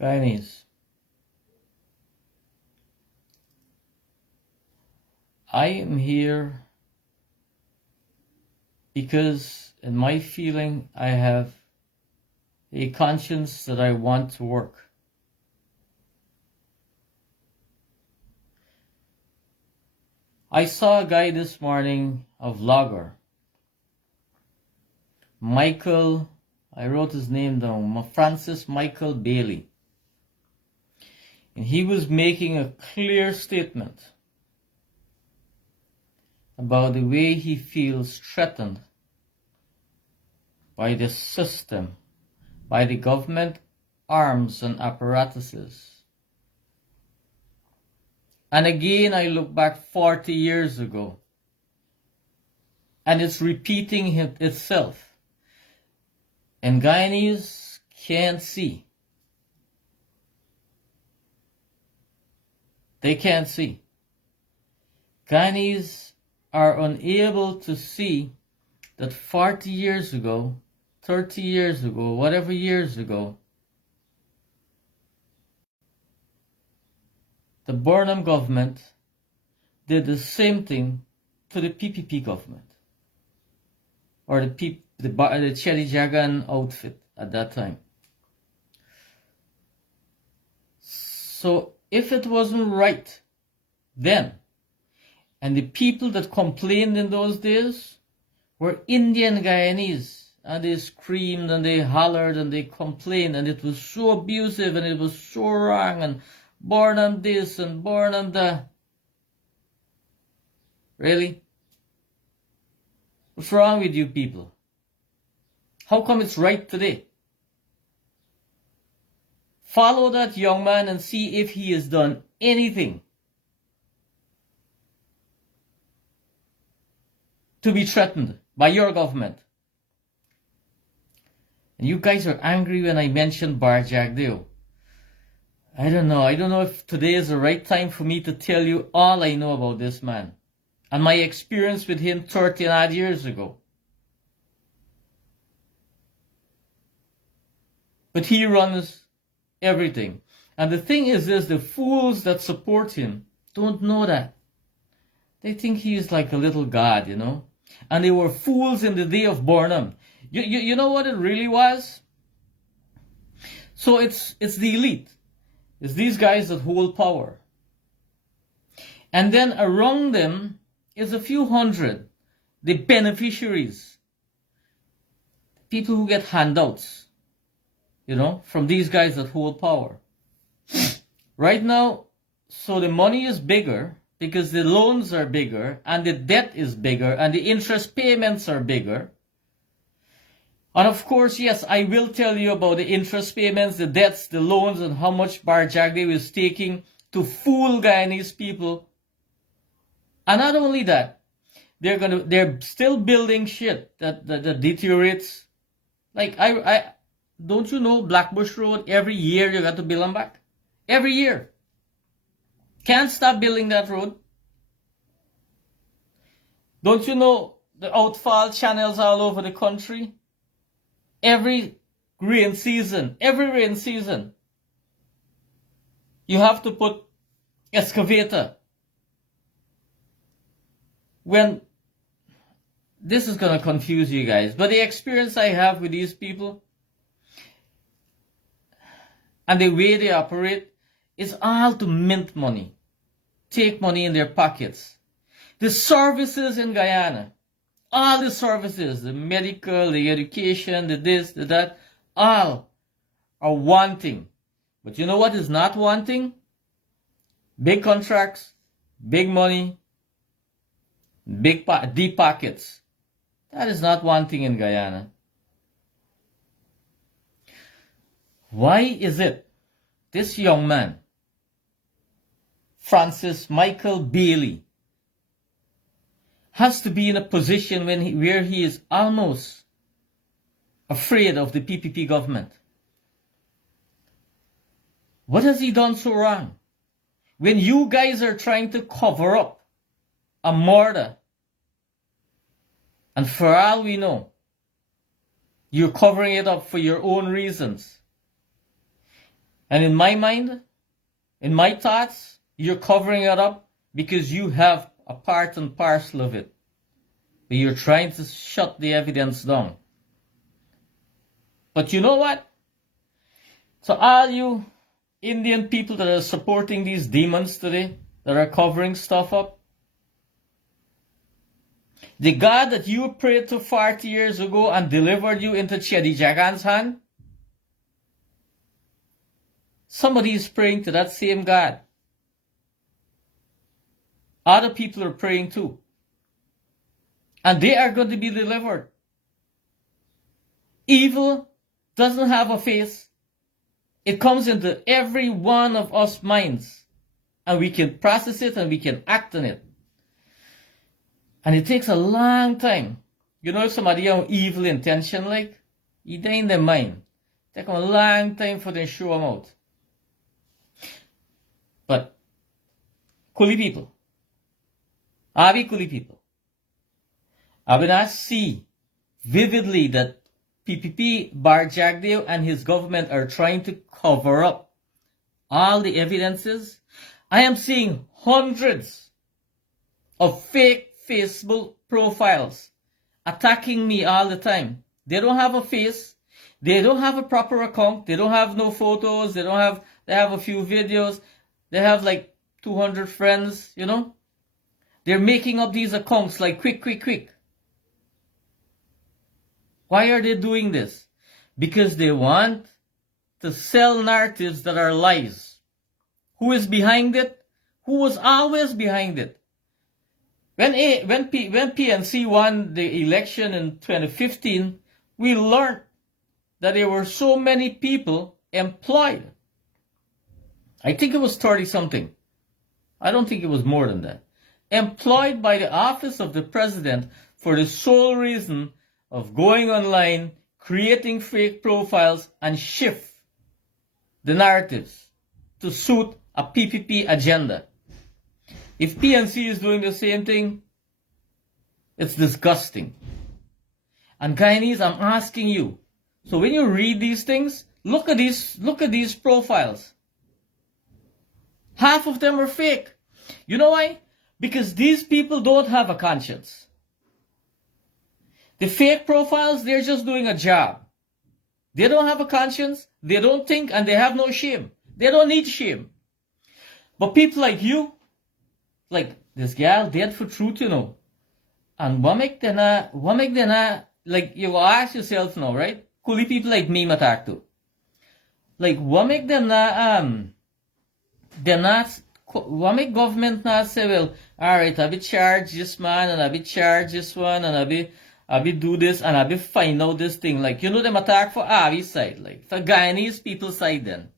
Guyanese, I am here because in my feeling I have a conscience that I want to work. I saw a guy this morning, a vlogger, Michael, I wrote his name down, Francis Michael Bailey. And he was making a clear statement about the way he feels threatened by the system, by the government arms and apparatuses. And again, I look back 40 years ago, and it's repeating itself. And Guyanese can't see. They can't see. Guyanese are unable to see that 40 years ago, 30 years ago, whatever years ago, the Burnham government did the same thing to the PPP government, or the Cherry Jagan outfit at that time. So if it wasn't right then, and the people that complained in those days were Indian Guyanese, and they screamed and they hollered and they complained, and it was so abusive and it was so wrong, and Burnham this and Burnham that. Really? What's wrong with you people? How come it's right today? Follow that young man and see if he has done anything to be threatened by your government. And you guys are angry when I mentioned Bar Jagdeo. I don't know if today is the right time for me to tell you all I know about this man and my experience with him 30 odd years ago. But he runs everything. And the thing is this, the fools that support him don't know that. They think he is like a little god, you know. And they were fools in the day of Burnham. You know what it really was? So it's the elite. It's these guys that hold power. And then around them is a few hundred, the beneficiaries. People who get handouts, you know, from these guys that hold power. Right now, so the money is bigger because the loans are bigger and the debt is bigger and the interest payments are bigger. And of course, yes, I will tell you about the interest payments, the debts, the loans, and how much Bar Jagdeo is taking to fool Guyanese people. And not only that, they're still building shit that deteriorates. Like I don't you know Blackbush Road, every year you got to build them back? Every year. Can't stop building that road. Don't you know the outfall channels all over the country? Every rain season, you have to put excavator. When this is going to confuse you guys, but the experience I have with these people and the way they operate is all to mint money, take money in their pockets. The services in Guyana, all the services, the medical, the education, the this, the that, all are wanting. But you know what is not wanting? Big contracts, big money, deep pockets. That is not wanting in Guyana. Why is it this young man, Francis Michael Bailey, has to be in a position where he is almost afraid of the PPP government? What has he done so wrong? When you guys are trying to cover up a murder, and for all we know, you're covering it up for your own reasons. And in my mind, in my thoughts, you're covering it up because you have a part and parcel of it. But you're trying to shut the evidence down. But you know what? So all you Indian people that are supporting these demons today, that are covering stuff up, the God that you prayed to 40 years ago and delivered you into Chedi Jagan's hand, somebody is praying to that same God. Other people are praying too. And they are going to be delivered. Evil doesn't have a face. It comes into every one of us minds. And we can process it and we can act on it. And it takes a long time. You know, if somebody have evil intention, like, it's in their mind. It takes a long time for them to show them out. But, Kuli people. Abi Kuli people. I will not see vividly that PPP Bar Jagdeo and his government are trying to cover up all the evidences. I am seeing hundreds of fake Facebook profiles attacking me all the time. They don't have a face. They don't have a proper account. They don't have no photos. They have a few videos. They have like 200 friends, you know. They're making up these accounts like quick. Why are they doing this? Because they want to sell narratives that are lies. Who is behind it? Who was always behind it? When PNC won the election in 2015, we learned that there were so many people employed. I think it was 30 something. I don't think it was more than that. Employed by the office of the president for the sole reason of going online, creating fake profiles, and shift the narratives to suit a PPP agenda. If PNC is doing the same thing, it's disgusting. And Guyanese, I'm asking you, so when you read these things, look at these profiles. Half of them are fake. You know why? Because these people don't have a conscience. The fake profiles, they're just doing a job. They don't have a conscience, they don't think, and they have no shame. They don't need shame. But people like you, like this gal dead for truth, you know. And what make them not, like, you ask yourself now, right? Kuli people like me attack too. Like, what make them not, what make government not say, well, alright, I be charge this man, and I be charge this one, and I be do this, and I be find out this thing. Like, you know, them attack for Avi's side, like, for Guyanese people's side then.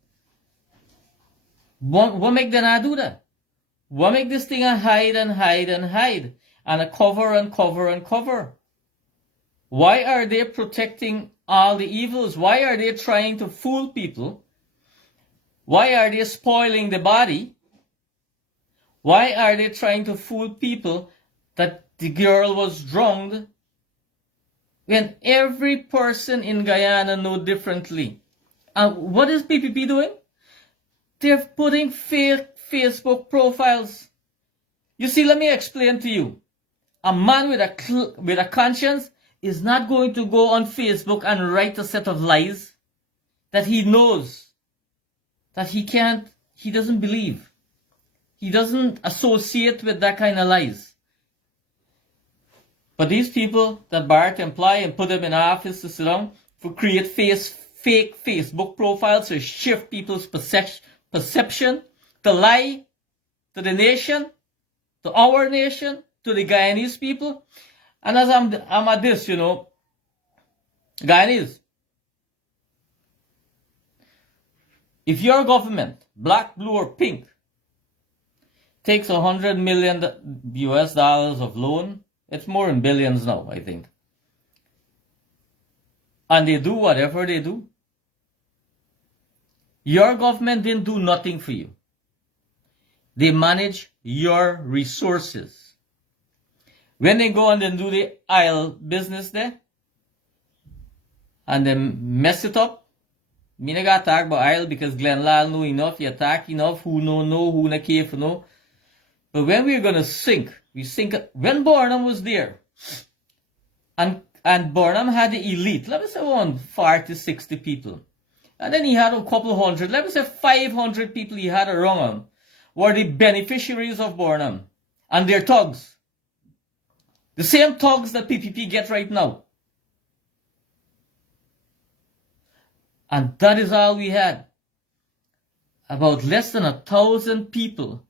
What make them not do that? What make this thing a hide and hide and hide? And a cover and cover and cover? Why are they protecting all the evils? Why are they trying to fool people? Why are they spoiling the body? Why are they trying to fool people that the girl was drowned when every person in Guyana know differently? And what is PPP doing? They're putting fake Facebook profiles. You see, let me explain to you. A man with a conscience is not going to go on Facebook and write a set of lies that he knows that he doesn't believe. He doesn't associate with that kind of lies. But these people that Bart employ and put them in office to sit down to create fake Facebook profiles to shift people's perception, to lie to the nation, to our nation, to the Guyanese people. And as I'm at this, you know, Guyanese, if your government, black, blue, or pink, takes $100 million US of loan, it's more in billions now, I think, and they do whatever they do, your government didn't do nothing for you. They manage your resources. When they go and then do the oil business there, and they mess it up, Me not gonna talk about oil because Glenlal know enough, you talk enough, who know, who not care for know. But when we're gonna sink, we sink, when Burnham was there, and Burnham had the elite, let me say around 40, 60 people. And then he had a couple hundred, let me say 500 people he had around him, were the beneficiaries of Burnham. And they're thugs. The same thugs that PPP get right now. And that is all we had. About less than 1,000 people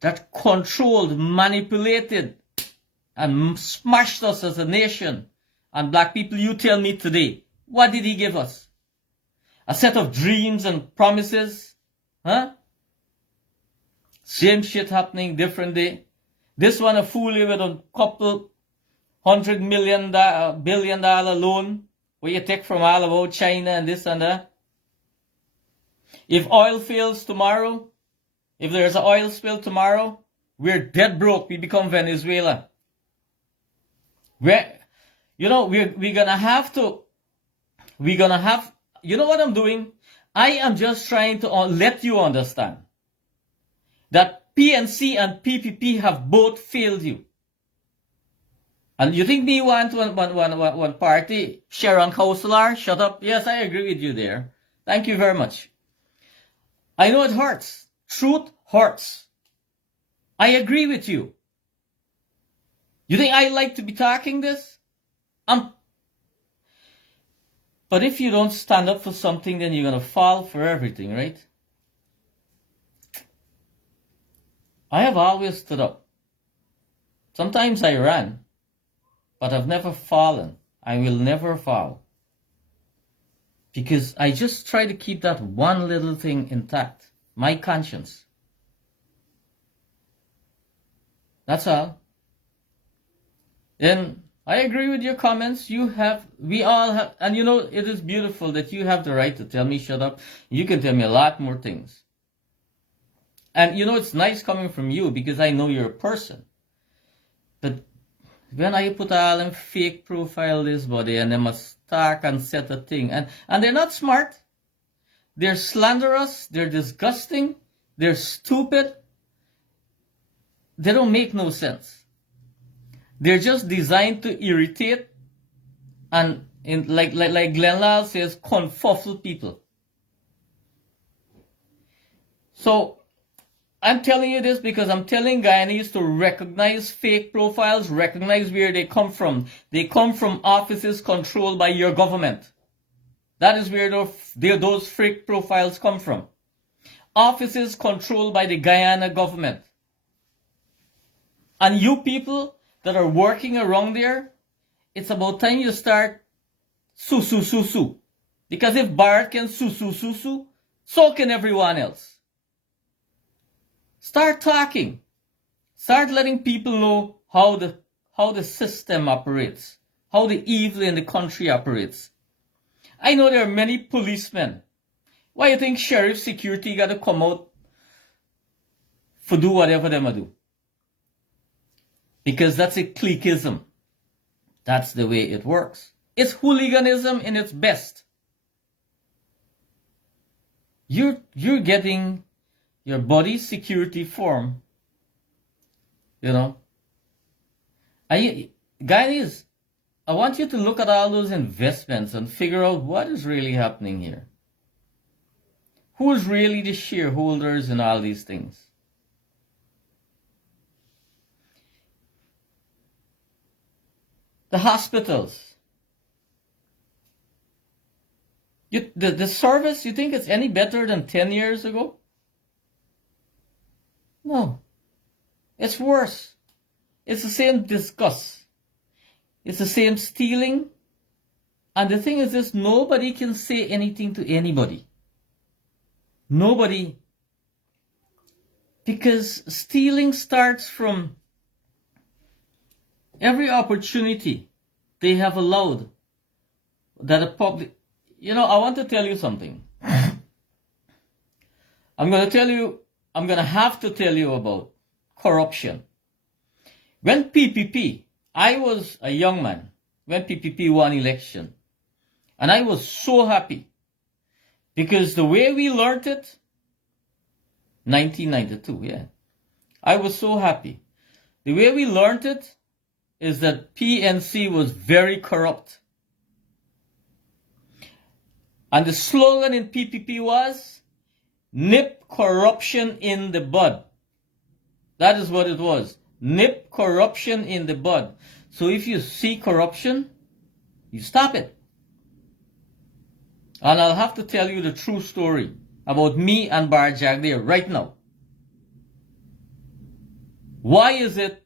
that controlled, manipulated, and smashed us as a nation. And black people, you tell me today, what did he give us? A set of dreams and promises? Huh? Same shit happening, different day. This one a fool you with a couple $100 billion loan where you take from all about China and this and that. If oil fails tomorrow, if there's an oil spill tomorrow, we're dead broke. We become Venezuela. We're gonna have, you know what I'm doing? I am just trying to let you understand that PNC and PPP have both failed you. And you think me want one party? Sharon Counselor, shut up. Yes, I agree with you there. Thank you very much. I know it hurts. Truth hurts. I agree with you. You think I like to be talking this? But if you don't stand up for something, then you're going to fall for everything, right? I have always stood up. Sometimes I ran, but I've never fallen. I will never fall. Because I just try to keep that one little thing intact. My conscience. That's all. And I agree with your comments. We all have, and you know, it is beautiful that you have the right to tell me shut up. You can tell me a lot more things. And you know, it's nice coming from you because I know you're a person. But when I put all them fake profile this body and they must talk and set a thing, and they're not smart. They're slanderous, they're disgusting, they're stupid. They don't make no sense. They're just designed to irritate and like Glenlal says, confuffle people. So I'm telling you this because I'm telling Guyanese to recognize fake profiles, recognize where they come from. They come from offices controlled by your government. That is where those fake profiles come from. Offices controlled by the Guyana government. And you people that are working around there, it's about time you start sue. Because if Barrett can sue, so can everyone else. Start talking. Start letting people know how the system operates, how the evil in the country operates. I know there are many policemen. Why you think sheriff security got to come out for do whatever they do? Because that's a cliquism. That's the way it works. It's hooliganism in its best. You're getting your body's security form. You know. Guys, I want you to look at all those investments and figure out what is really happening here. Who is really the shareholders in all these things? The hospitals. The service, you think it's any better than 10 years ago? No. It's worse. It's the same disgust. It's the same stealing. And the thing is this, nobody can say anything to anybody. Nobody. Because stealing starts from every opportunity they have allowed that a public... You know, I want to tell you something. I'm going to have to tell you about corruption. When PPP, I was a young man when PPP won election. And I was so happy Because the way we learned it, 1992, yeah. I was so happy. The way we learned it is that PNC was very corrupt. And the slogan in PPP was, nip corruption in the bud. That is what it was. Nip corruption in the bud. So if you see corruption, you stop it. And I'll have to tell you the true story about me and Bar Jagdeer right now. Why is it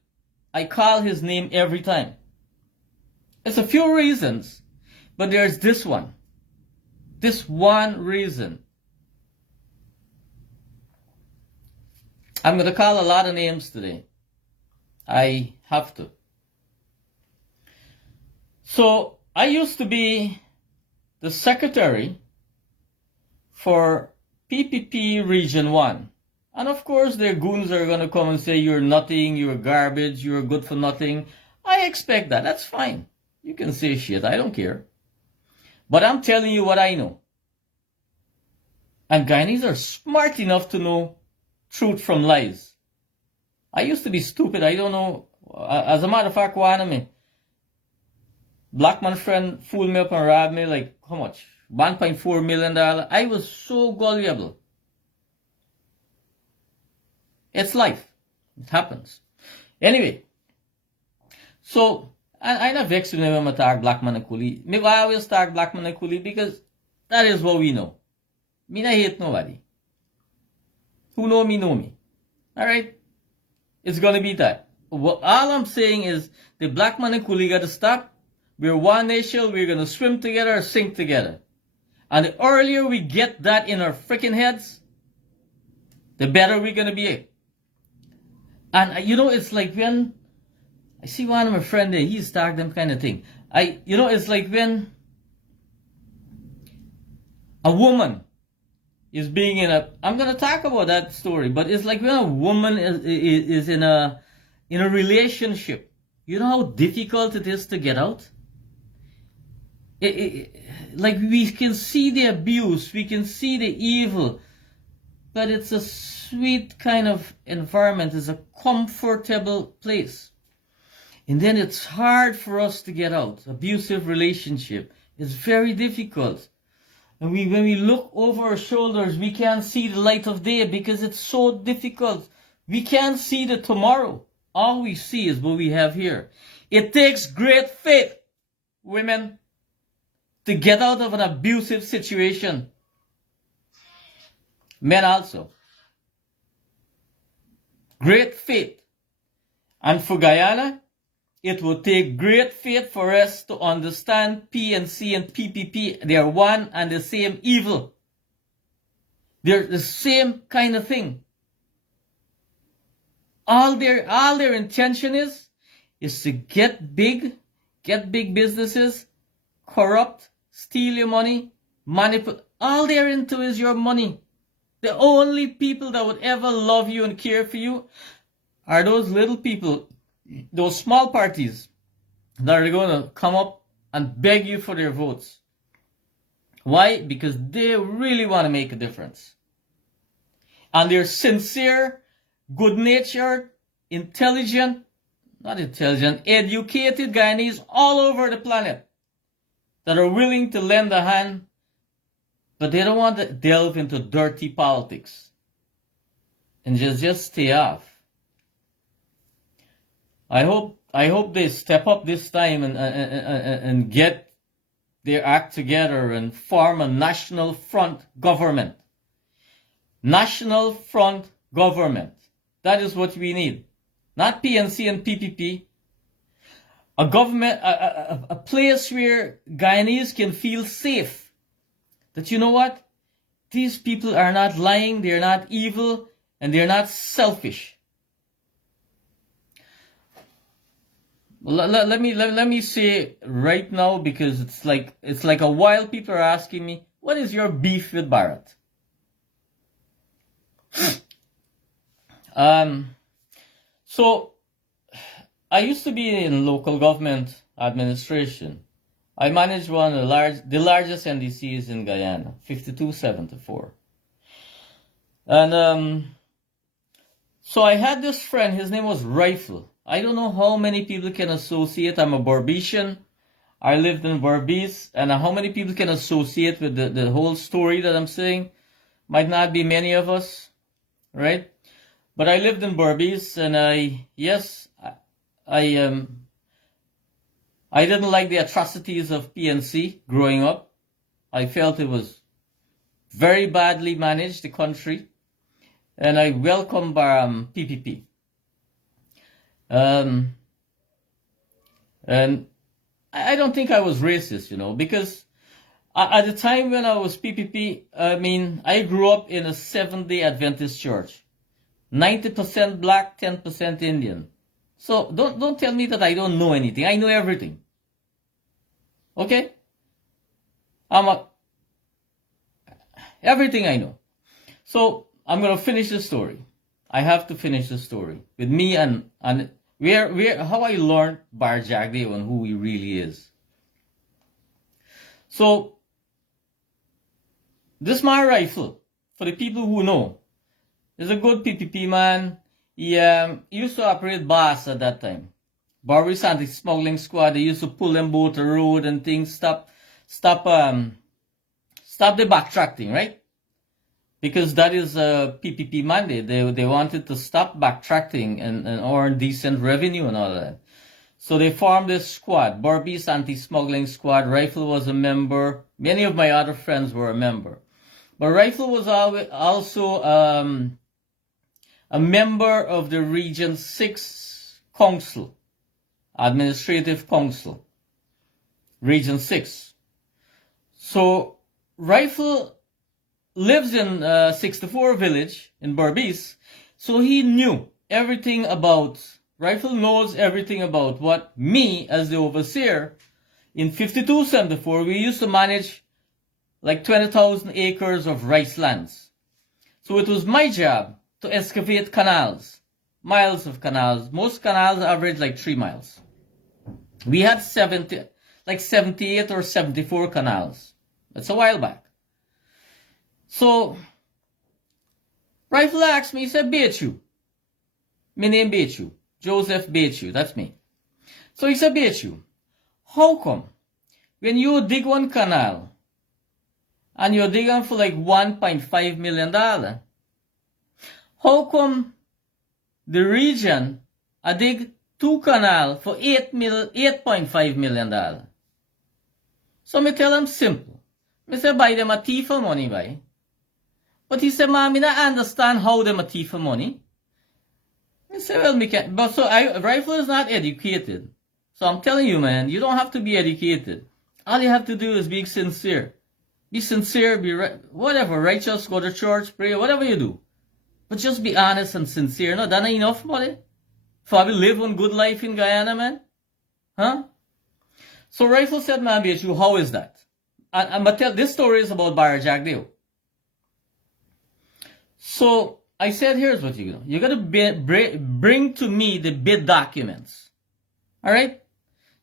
I call his name every time? It's a few reasons, but there's this one. This one reason. I'm going to call a lot of names today. I have to. So, I used to be the secretary for PPP Region 1. And of course, their goons are going to come and say, you're nothing, you're garbage, you're good for nothing. I expect that. That's fine. You can say shit. I don't care. But I'm telling you what I know. And Guyanese are smart enough to know truth from lies. I used to be stupid. I don't know. As a matter of fact, one of me, black man friend fooled me up and robbed me like, how much? $1.4 million. I was so gullible. It's life. It happens. Anyway, so, I not vex when I talk black man and coolie. Me I always talk black man and coolie because that is what we know. Me not hate nobody. Who know me. Alright? It's gonna be that. All I'm saying is the black man and coolie gotta stop. We're one nation, we're gonna swim together, sink together. And the earlier we get that in our freaking heads, the better we're gonna be. And you know, it's like when I see one of my friends there, he's talking them kind of thing. It's like when a woman is being in a, I'm gonna talk about that story, but it's like when a woman is in a relationship. You know how difficult it is to get out? Like we can see the abuse, we can see the evil, but it's a sweet kind of environment, it's a comfortable place. And then it's hard for us to get out. Abusive relationship is very difficult. And when we look over our shoulders, we can't see the light of day because it's so difficult. We can't see the tomorrow. All we see is what we have here. It takes great faith, women, to get out of an abusive situation. Men also. Great faith. And for Guyana, it will take great faith for us to understand PNC and PPP. They are one and the same evil. They're the same kind of thing. All their intention is to get big businesses, corrupt, steal your money, manipulate. All they're into is your money. The only people that would ever love you and care for you are those little people, those small parties that are going to come up and beg you for their votes. Why? Because they really want to make a difference. And they're sincere, good-natured, educated Guyanese all over the planet that are willing to lend a hand, but they don't want to delve into dirty politics and just stay off. I hope they step up this time and get their act together and form a national front government. National front government. That is what we need. Not PNC and PPP. A government, a place where Guyanese can feel safe. That you know what? These people are not lying, they're not evil, and they're not selfish. Let me say right now, because it's like a while people are asking me, what is your beef with Bharat? So I used to be in local government administration, I managed one of the largest NDCs in Guyana, 5274. And so I had this friend, his name was Rifle. I don't know how many people can associate. I'm a Barbician. I lived in Barbice, and how many people can associate with the whole story that I'm saying? Might not be many of us, right? But I lived in Barbice, and I didn't like the atrocities of PNC growing up. I felt it was very badly managed, the country, and I welcomed PPP. And I don't think I was racist, because at the time when I was PPP, I grew up in a Seventh-day Adventist church. 90% black, 10% Indian. So don't tell me that I don't know anything. I know everything. Okay? Everything I know. So I'm gonna finish the story. I have to finish the story with me and how I learned Bar Jagdeo and who he really is. So this man Rifle, for the people who know, is a good PPP man. He used to operate bars at that time. Barbies Anti-Smuggling Squad. They used to pull them both the road and things. Stop the backtracking, right? Because that is a PPP mandate. They wanted to stop backtracking and earn decent revenue and all that. So they formed this squad, Barbies Anti-Smuggling Squad. Rifle was a member. Many of my other friends were a member. But Rifle was also a member of the Region 6 Council, Administrative Council, Region 6. So Rifle lives in 64 Village in Barbice, so he knew everything about, Rifle knows everything about what me, as the overseer, in 5274, we used to manage like 20,000 acres of rice lands. So it was my job to excavate canals, miles of canals. Most canals average like 3 miles. We had 78 or 74 canals. That's a while back. So Rifle asked me, he said, Beachu. My name Beachu. Joseph Beachu, that's me. So he said, Beachu, how come when you dig one canal and you're digging for like $1.5 million, how come the region dig 2 canal for $8.5 million? So me tell him simple. Me say buy them a thief for money, buy. But he said, man, me not understand how them a thief for money. I say, well, me can't. But so Rifle is not educated. So I'm telling you, man, you don't have to be educated. All you have to do is be sincere. Be sincere, whatever, righteous, go to church, pray, whatever you do. But just be honest and sincere. No, that ain't enough, buddy. For we live one good life in Guyana, man. Huh? So Rifle said, man, Beachu, how is that? I'm gonna tell, this story is about Bar Jagdeo. So I said, here's what you do. You gotta bring to me the bid documents. Alright?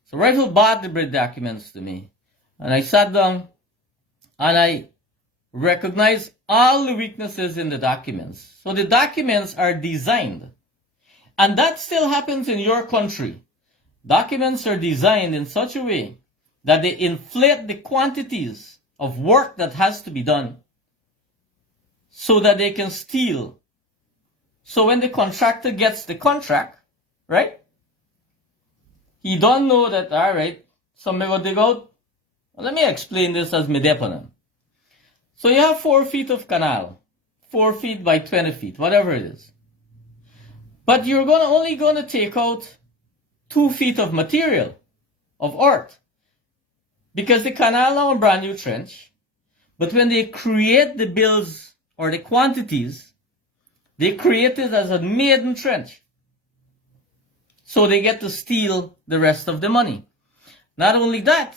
So Rifle bought the bid documents to me. And I sat down and I recognized all the weaknesses in the documents. So the documents are designed. And that still happens in your country. Documents are designed in such a way that they inflate the quantities of work that has to be done so that they can steal. So when the contractor gets the contract, right, he don't know that, all right, so me go dig out. Well, let me explain this as me deponent. So you have 4 feet of canal, 4 feet by 20 feet, whatever it is. But you're only going to take out 2 feet of material, of earth. Because the canal now a brand new trench. But when they create the bills or the quantities, they create it as a maiden trench. So they get to steal the rest of the money. Not only that,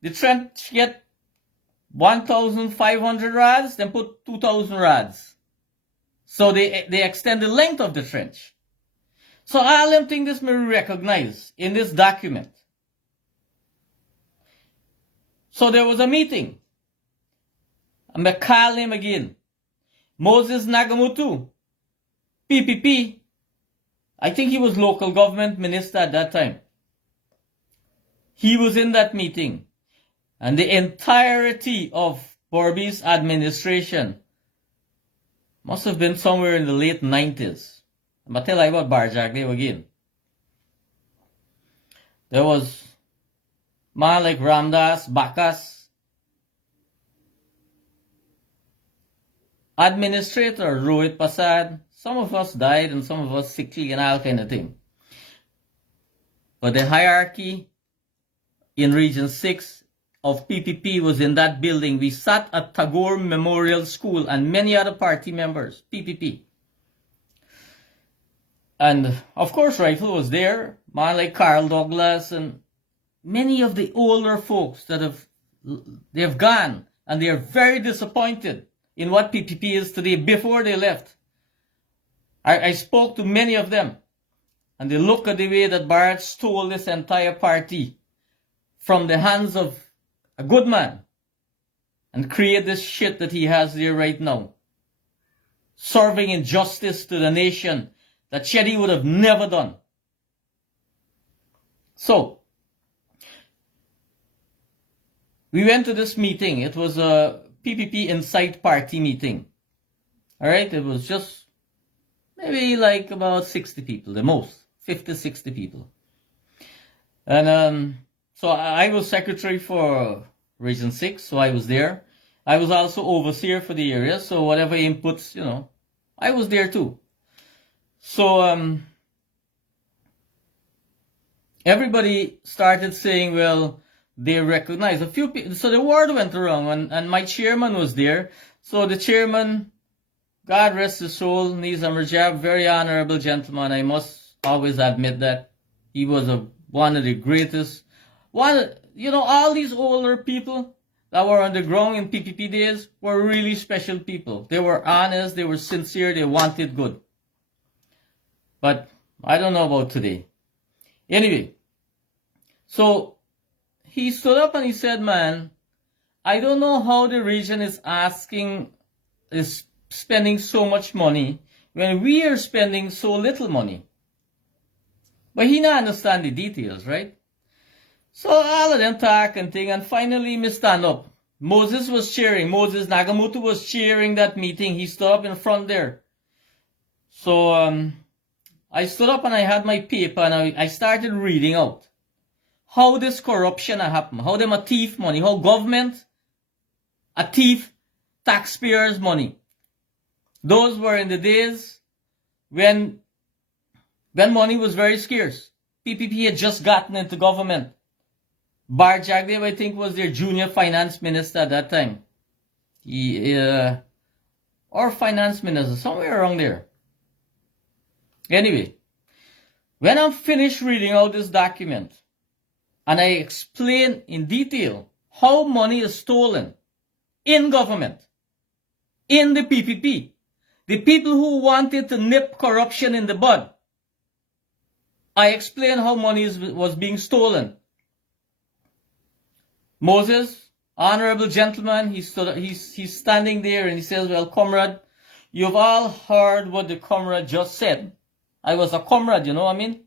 the trench get 1,500 rods, then put 2,000 rods. So they extend the length of the trench. So all them things this may recognize in this document. So there was a meeting. I'm going to call him again. Moses Nagamutu, PPP. I think he was local government minister at that time. He was in that meeting. And the entirety of Borby's administration must have been somewhere in the late 90s. I'm going to tell you about Barjagdev again. There was man like Ramdas, Bakas, administrator Rohit Prasad. Some of us died and some of us sickly and all kind of thing. But the hierarchy in Region 6 of PPP was in that building. We sat at Tagore Memorial School and many other party members, PPP. And of course Rifle was there, man like Carl Douglas and many of the older folks that have gone, and they are very disappointed in what PPP is today before they left. I spoke to many of them, and they look at the way that Barrett stole this entire party from the hands of a good man and create this shit that he has there right now, serving injustice to the nation that Chedi would have never done. So, we went to this meeting. It was a PPP Insight Party meeting. Alright, it was just maybe like about 60 people, the most, 50, 60 people. And so I was secretary for Region 6, so I was there. I was also overseer for the area, so whatever inputs, you know, I was there too. So everybody started saying, well, they recognize a few people. So the word went around, and my chairman was there. So the chairman, God rest his soul, Nizam Rajab, very honorable gentleman. I must always admit that he was one of the greatest. You know, all these older people that were on the ground in PPP days were really special people. They were honest, they were sincere, they wanted good. But I don't know about today. Anyway, so he stood up and he said, man, I don't know how the region is spending so much money when we are spending so little money. But he not understand the details, right? So all of them talk and thing, and finally me stand up. Moses was cheering. Moses Nagamutu was cheering that meeting. He stood up in front there. So I stood up and I had my paper and I started reading out how this corruption happened, how them a thief money, how government a thief taxpayers' money. Those were in the days when money was very scarce. PPP had just gotten into government. Bar Jagdev, I think, was their junior finance minister at that time. Or finance minister, somewhere around there. Anyway, when I'm finished reading out this document, and I explain in detail how money is stolen in government, in the PPP, the people who wanted to nip corruption in the bud, I explain how money was being stolen. Moses, honorable gentleman, he's standing there and he says, well, comrade, you've all heard what the comrade just said. I was a comrade, you know what I mean?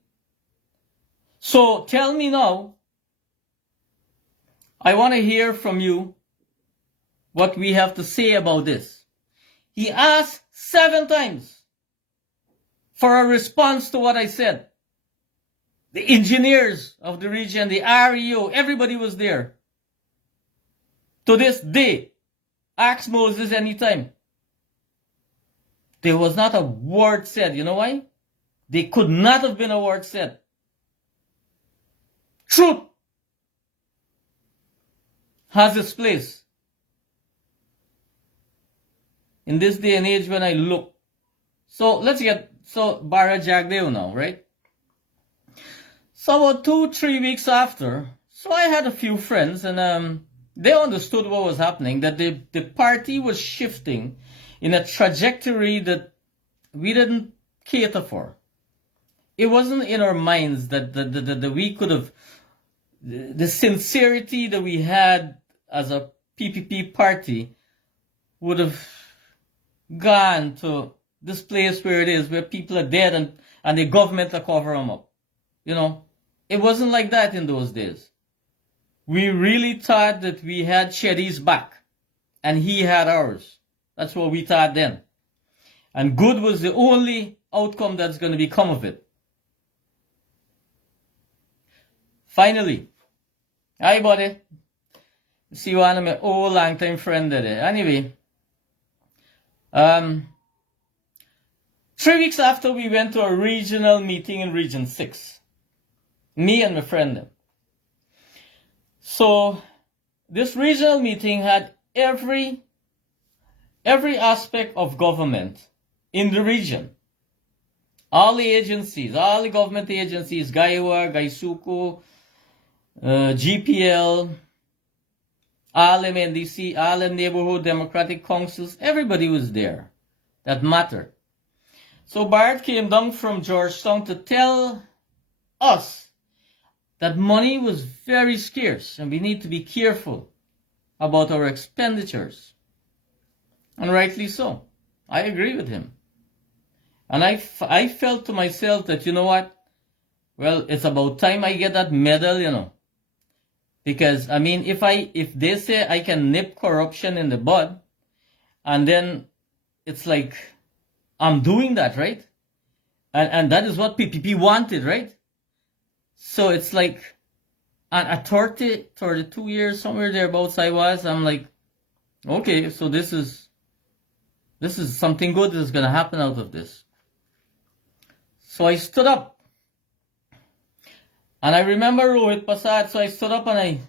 So tell me now, I want to hear from you what we have to say about this. He asked 7 times for a response to what I said. The engineers of the region, the REO, everybody was there. To this day, ask Moses anytime. There was not a word said. You know why? There could not have been a word said. Truth has its place. In this day and age when I look. So Bara Jagdeo now, right? So about 2-3 weeks after, so I had a few friends and they understood what was happening, that the party was shifting in a trajectory that we didn't cater for. It wasn't in our minds that we could have, the sincerity that we had as a PPP party would have gone to this place where it is, where people are dead and the government will cover them up. You know, it wasn't like that in those days. We really thought that we had Shetty's back and he had ours. That's what we thought then. And good was the only outcome that's going to become of it. Finally, hi buddy. See one of my old long time friend there. Anyway, 3 weeks after we went to a regional meeting in Region 6. Me and my friend. So this regional meeting had every aspect of government in the region. All the agencies, all the government agencies, Guyana, Gaisuko, GPL, all MNDC, all the neighborhood democratic councils, everybody was there. That mattered. So Bart came down from Georgetown to tell us that money was very scarce and we need to be careful about our expenditures. And rightly so. I agree with him. And I felt to myself that, you know what? Well, it's about time I get that medal, you know. Because, I mean, if they say I can nip corruption in the bud, and then it's like, I'm doing that, right? And that is what PPP wanted, right? So it's like, and at 32 years, somewhere thereabouts I'm like, okay, so this is something good that's going to happen out of this. So I stood up. And I remember Rohit Prasad, so I stood up and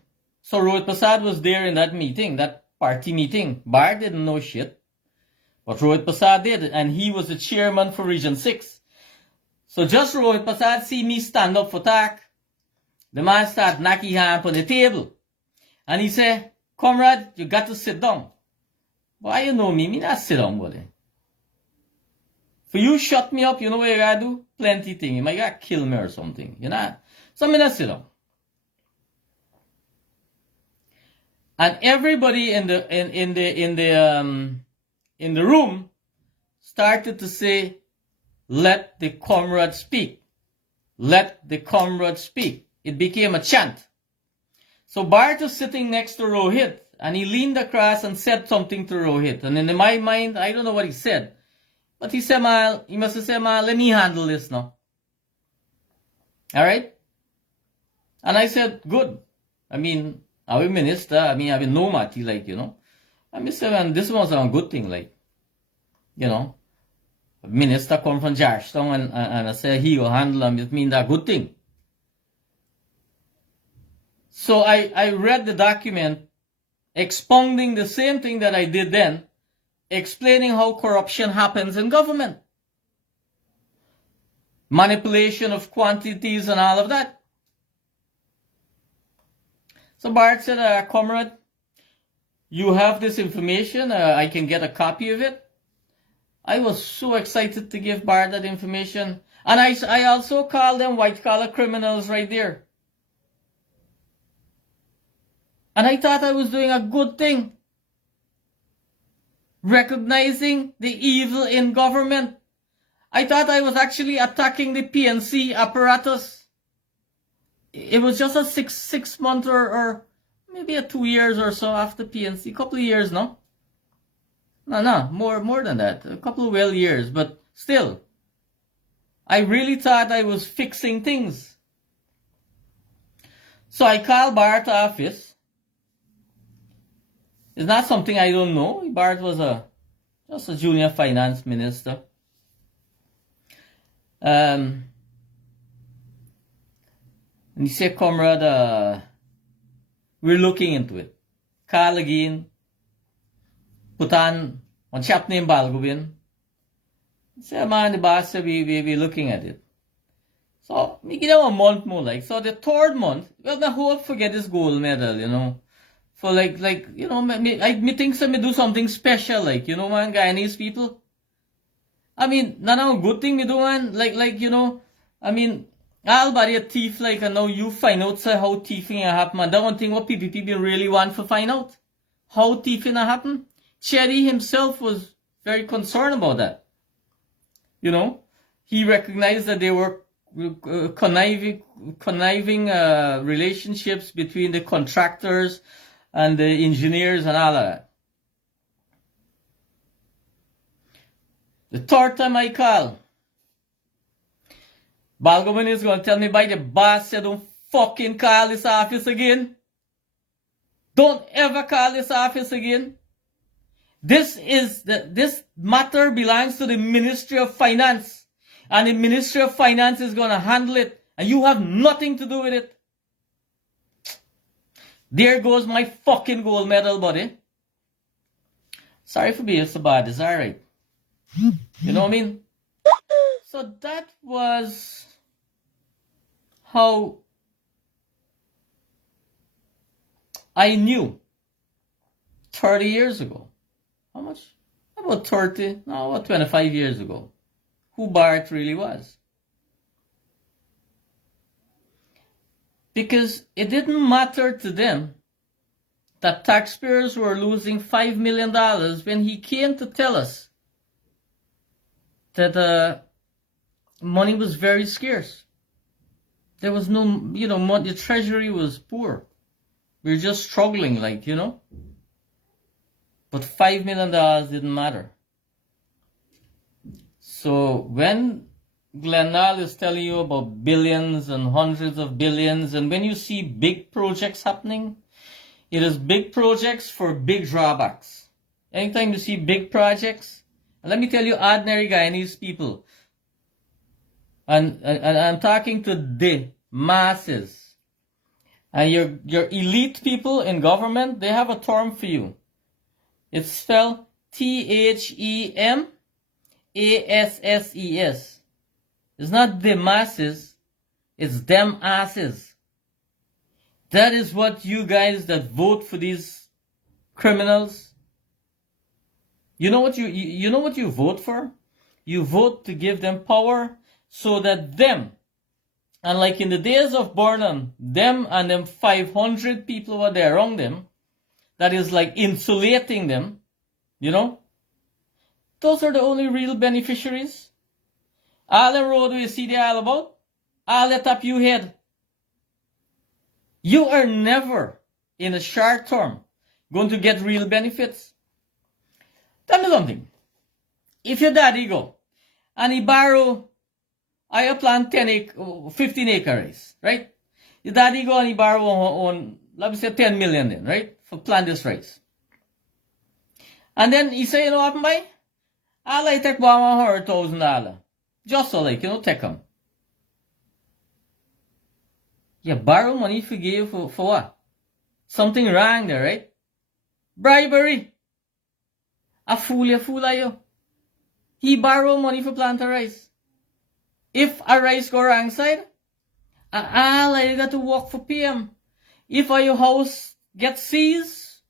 so Rohit Prasad was there in that meeting, that party meeting. Bart didn't know shit. But Rohit Prasad did, and he was the chairman for Region 6. So just Rohit Prasad see me stand up for talk. The man start knocking hand on the table. And he say, comrade, you got to sit down. Why you know me not sit down, buddy. For you shut me up, you know what you gotta do? Plenty thing. You might gotta kill me or something. You know? So I'm not sit down. And everybody in the room started to say, let the comrade speak. Let the comrade speak. It became a chant. So Bart was sitting next to Rohit, and he leaned across and said something to Rohit. And in my mind, I don't know what he said. But he said, man, he must have said, man, let me handle this now. Alright? And I said, good. I mean, I'm a minister. I mean, I'm a nomad, like, you know. I mean, say, man, this was a good thing, like, you know. A minister come from Georgetown and I say he will handle them. It means a good thing. So I read the document expounding the same thing that I did then, explaining how corruption happens in government. Manipulation of quantities and all of that. So Bart said, comrade, you have this information. I can get a copy of it. I was so excited to give Bart that information. And I also called them white-collar criminals right there. And I thought I was doing a good thing. Recognizing the evil in government. I thought I was actually attacking the PNC apparatus. It was just a six month or maybe a 2 years or so after PNC. Couple of years, no? No, more than that. A couple of years, but still. I really thought I was fixing things. So I called Bart's office. It's not something I don't know. Bart was just a junior finance minister. And he said, comrade, we're looking into it. Call again. Put on one chap named Balgobin. He said, man, the boss said, we're looking at it. So, me give them a month more, like. So the third month, well, I hope forget this gold medal, you know. For like, you know, me think so me do something special, like, you know, man, Guyanese people. I mean, no, good thing me do, man. Like, you know, I mean, All body a thief like, and now you find out say how thieving happen. And that one thing what people really want to find out. How thieving happen. Cherry himself was very concerned about that. You know, he recognized that they were conniving relationships between the contractors and the engineers and all of that. The third time I call, Balgoman is going to tell me by the boss said, don't fucking call this office again. Don't ever call this office again. This matter belongs to the Ministry of Finance. And the Ministry of Finance is going to handle it. And you have nothing to do with it. There goes my fucking gold medal, buddy. Sorry for being so bad. It's alright. You know what I mean? So that was how I knew 30 years ago. How much? About 30, no, about 25 years ago. Who Bart really was. Because it didn't matter to them that taxpayers were losing $5 million when he came to tell us that money was very scarce. There was no, money, the treasury was poor. We were just struggling, But $5 million didn't matter. So when Glennall is telling you about billions and hundreds of billions, and when you see big projects happening, it is big projects for big drawbacks. Anytime you see big projects, and let me tell you, ordinary Guyanese people, and I'm talking to the masses, and your elite people in government, they have a term for you. It's spelled THEMASSES. It's not the masses, it's them asses. That is what you guys that vote for these criminals, you know what you vote for? You vote to give them power so that them, and like in the days of Burnham, them and them 500 people were there around them, that is like insulating them, those are the only real beneficiaries. All the road we see they all about, all the top you head. You are never, in a short term, going to get real benefits. Tell me something. If your daddy go, and he borrow, I plant 15 acres, right? Your daddy go and he borrow on let me say 10 million then, right? For plant this rice. And then he say, you know what happened by? I take $100,000. Just so take them. You borrow money for give for what? Something wrong there, right? Bribery. A fool are you. He borrow money for plant a rice. If a rice go wrong side, you got to work for PM. If your house gets seized,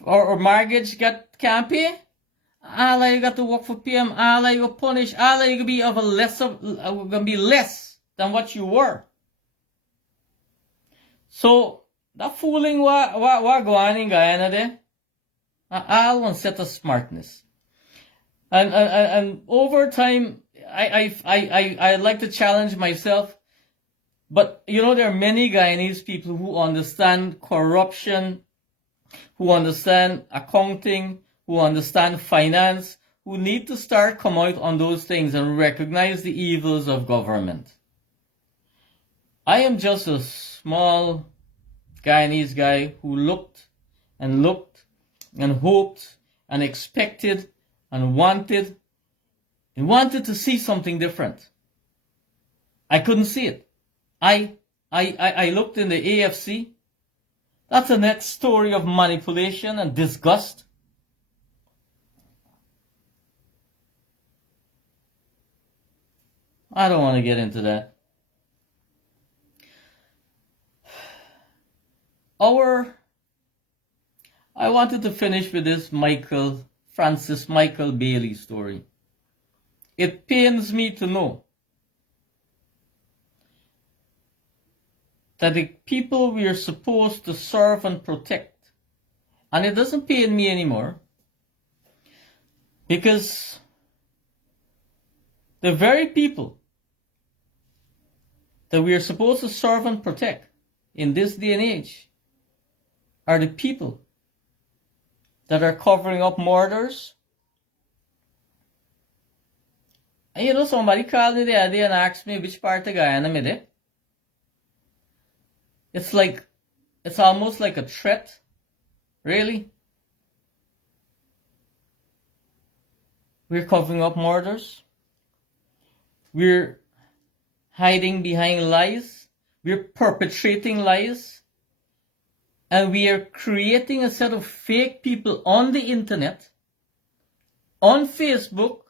or mortgage can't pay, you got to work for PM, you got punish, you gonna be gonna be less than what you were. So that fooling what go on in Guyana there, all one set of smartness. And over time I like to challenge myself, but there are many Guyanese people who understand corruption, who understand accounting, who understand finance, who need to start come out on those things and recognize the evils of government. I am just a small Guyanese guy who looked and hoped and expected and wanted to see something different. I couldn't see it. I looked in the AFC. That's the next story of manipulation and disgust. I don't want to get into that. I wanted to finish with this Francis Michael Bailey story. It pains me to know that the people we are supposed to serve and protect, and it doesn't pain me anymore, because the very people that we are supposed to serve and protect in this day and age are the people that are covering up murders. And you know, somebody called me the other day and asked me which part of Guyana I'm in. It's like, it's almost like a threat. Really? We're covering up murders. We're hiding behind lies. We're perpetrating lies. And we are creating a set of fake people on the internet, on Facebook,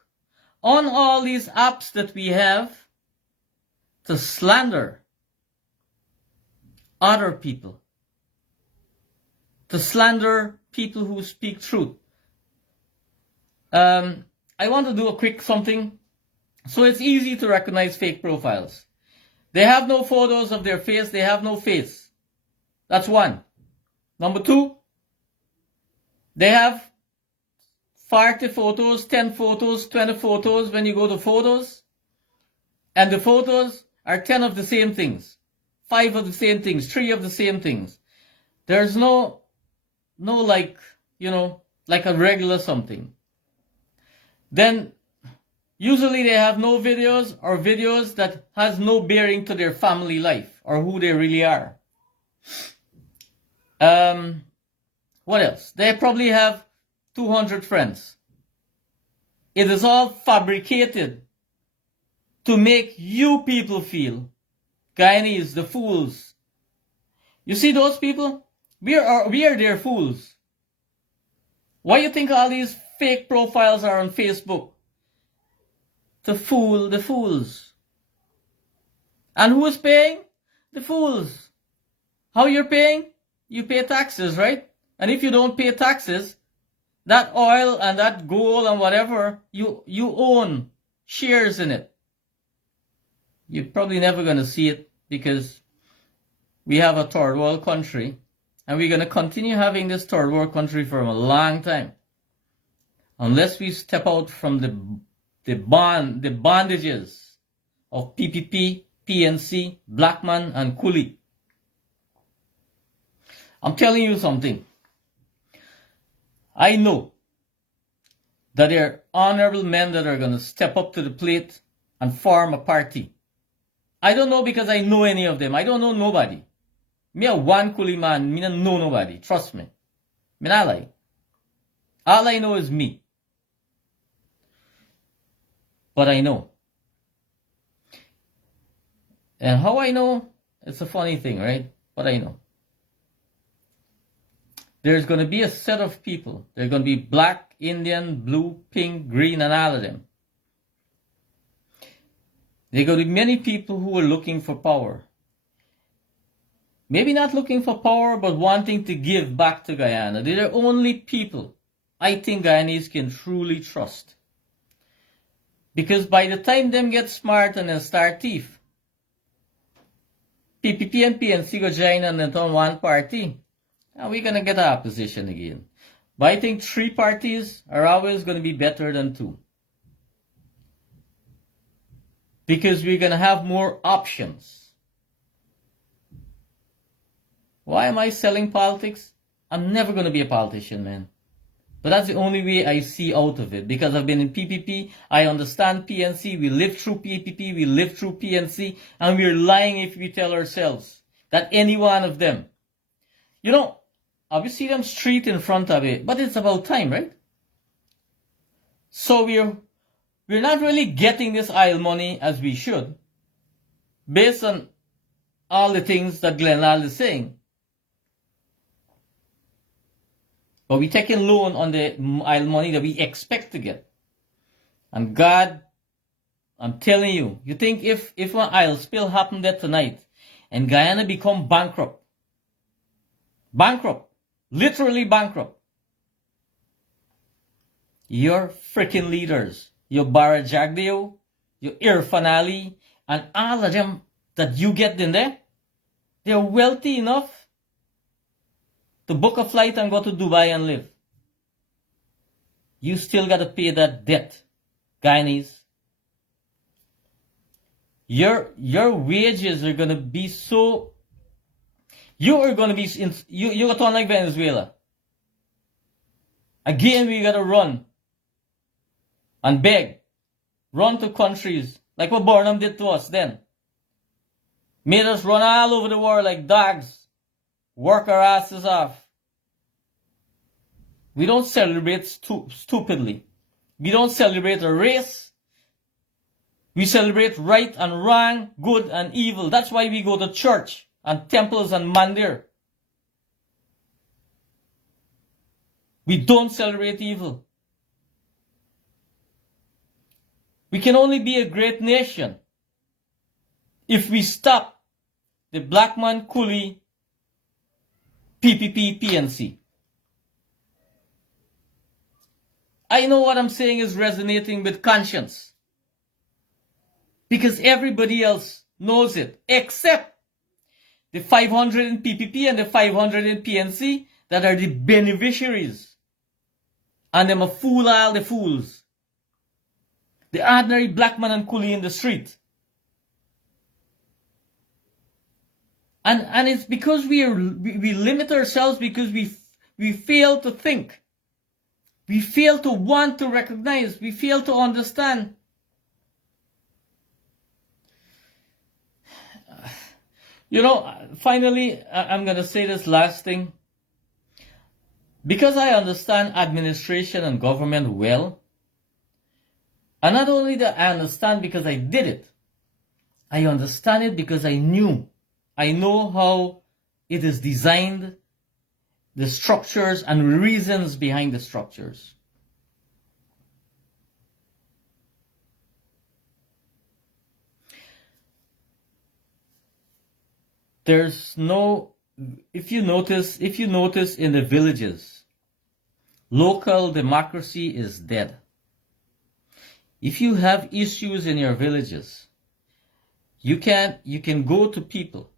on all these apps that we have, to slander other people, to slander people who speak truth. I want to do a quick something. So it's easy to recognize fake profiles. They have no photos of their face. They have no face. That's one. Number two, they have 40 photos, 10 photos, 20 photos when you go to photos. And the photos are 10 of the same things, 5 of the same things, 3 of the same things. There's no like, you know, like a regular something. Then usually they have no videos, or videos that has no bearing to their family life or who they really are. What else? They probably have 200 friends. It is all fabricated to make you people feel Guyanese, the fools. You see those people? We are their fools. Why you think all these fake profiles are on Facebook? To fool the fools. And who is paying? The fools. How you're paying? You pay taxes, right? And if you don't pay taxes, that oil and that gold and whatever, you own shares in it. You're probably never going to see it, because we have a third world country, and we're going to continue having this third world country for a long time, unless we step out from the bondages of PPP, PNC, Blackman, and Coolie. I'm telling you something. I know that there are honorable men that are going to step up to the plate and form a party. I don't know, because I know any of them. I don't know nobody. Me a one Coolie man, me don't know nobody. Trust me. Me not lie. All I know is me. But I know. And how I know? It's a funny thing, right? But I know. There's going to be a set of people. They're going to be black, Indian, blue, pink, green, and all of them. There are going to be many people who are looking for power. Maybe not looking for power, but wanting to give back to Guyana. They're the only people I think Guyanese can truly trust. Because by the time them get smart and then start thief, PPP and PNC go join and then turn one party, and we're going to get our opposition again. But I think 3 parties are always going to be better than 2. Because we're going to have more options. Why am I selling politics? I'm never going to be a politician, man. But that's the only way I see out of it. Because I've been in PPP, I understand PNC, we lived through PPP, we lived through PNC, and we're lying if we tell ourselves that any one of them. You know, obviously them street in front of it, but it's about time, right? So we're not really getting this oil money as we should, based on all the things that Glenal is saying. But we're taking loan on the oil money that we expect to get. And God, I'm telling you, you think if an oil spill happened there tonight, and Guyana become bankrupt, literally bankrupt, your freaking leaders, your Bara Jagdeo, your Irfan Ali, and all of them that you get in there, They're wealthy enough to book a flight and go to Dubai and live. You still got to pay that debt, Guyanese. Your wages are going to be so... You are going to be... You're going to like Venezuela. Again, we got to run and beg. Run to countries like what Burnham did to us then. Made us run all over the world like dogs. Work our asses off. We don't celebrate stupidly. We don't celebrate a race. We celebrate right and wrong, good and evil. That's why we go to church and temples and mandir. We don't celebrate evil. We can only be a great nation if we stop the black man coolie PPP PNC. I know what I'm saying is resonating with conscience, because everybody else knows it except the 500 in PPP and the 500 in PNC that are the beneficiaries. And them a fool all the fools. The ordinary black man and coolie in the street. And it's because we limit ourselves, because we fail to think. We fail to want to recognize. We fail to understand. You know, finally, I'm going to say this last thing. Because I understand administration and government well, and not only that I understand because I did it, I understand it because I knew. I know how it is designed, the structures and reasons behind the structures. There's no, if you notice in the villages, local democracy is dead. If you have issues in your villages, you can go to people.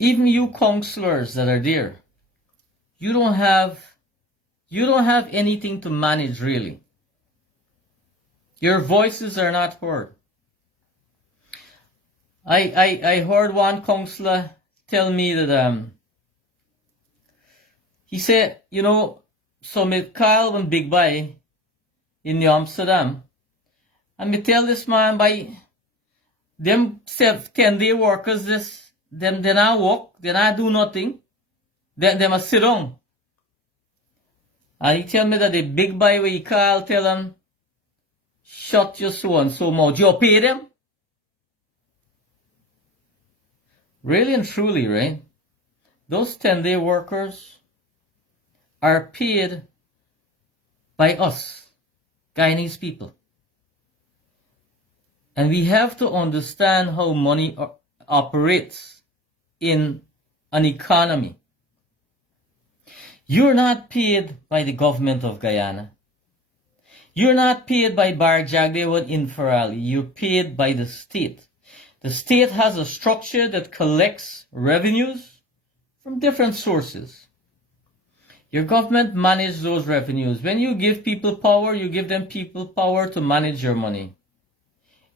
Even you counselors that are there, you don't have anything to manage really. Your voices are not heard. I heard one counselor tell me that he said, you know, so me call one big boy in New Amsterdam, and me tell this man by them 10-day workers them they not work, they not do nothing, they must sit down. And he tell me that the big boy where he call tell him, shut your so and so mouth, you pay them? Really and truly, right? Those 10-day workers are paid by us, Guyanese people. And we have to understand how money operates in an economy. You're not paid by the government of Guyana. You're not paid by Barjagdewa in Farali. You're paid by the state. The state has a structure that collects revenues from different sources. Your government manages those revenues. When you give people power, you give them people power to manage your money.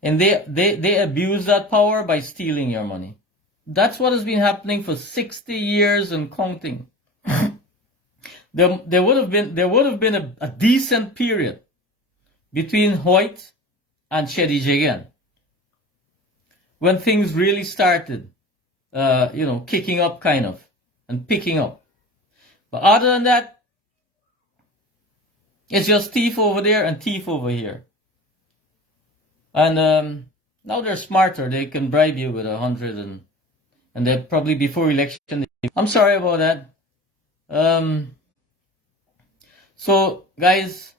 And they abuse that power by stealing your money. That's what has been happening for 60 years and counting. There would have been a decent period between Hoyt and Chedi Jagan, when things really started, kicking up kind of, and picking up. But other than that, it's just thief over there and thief over here. And now they're smarter. They can bribe you with 100 and they probably before election. I'm sorry about that. So guys,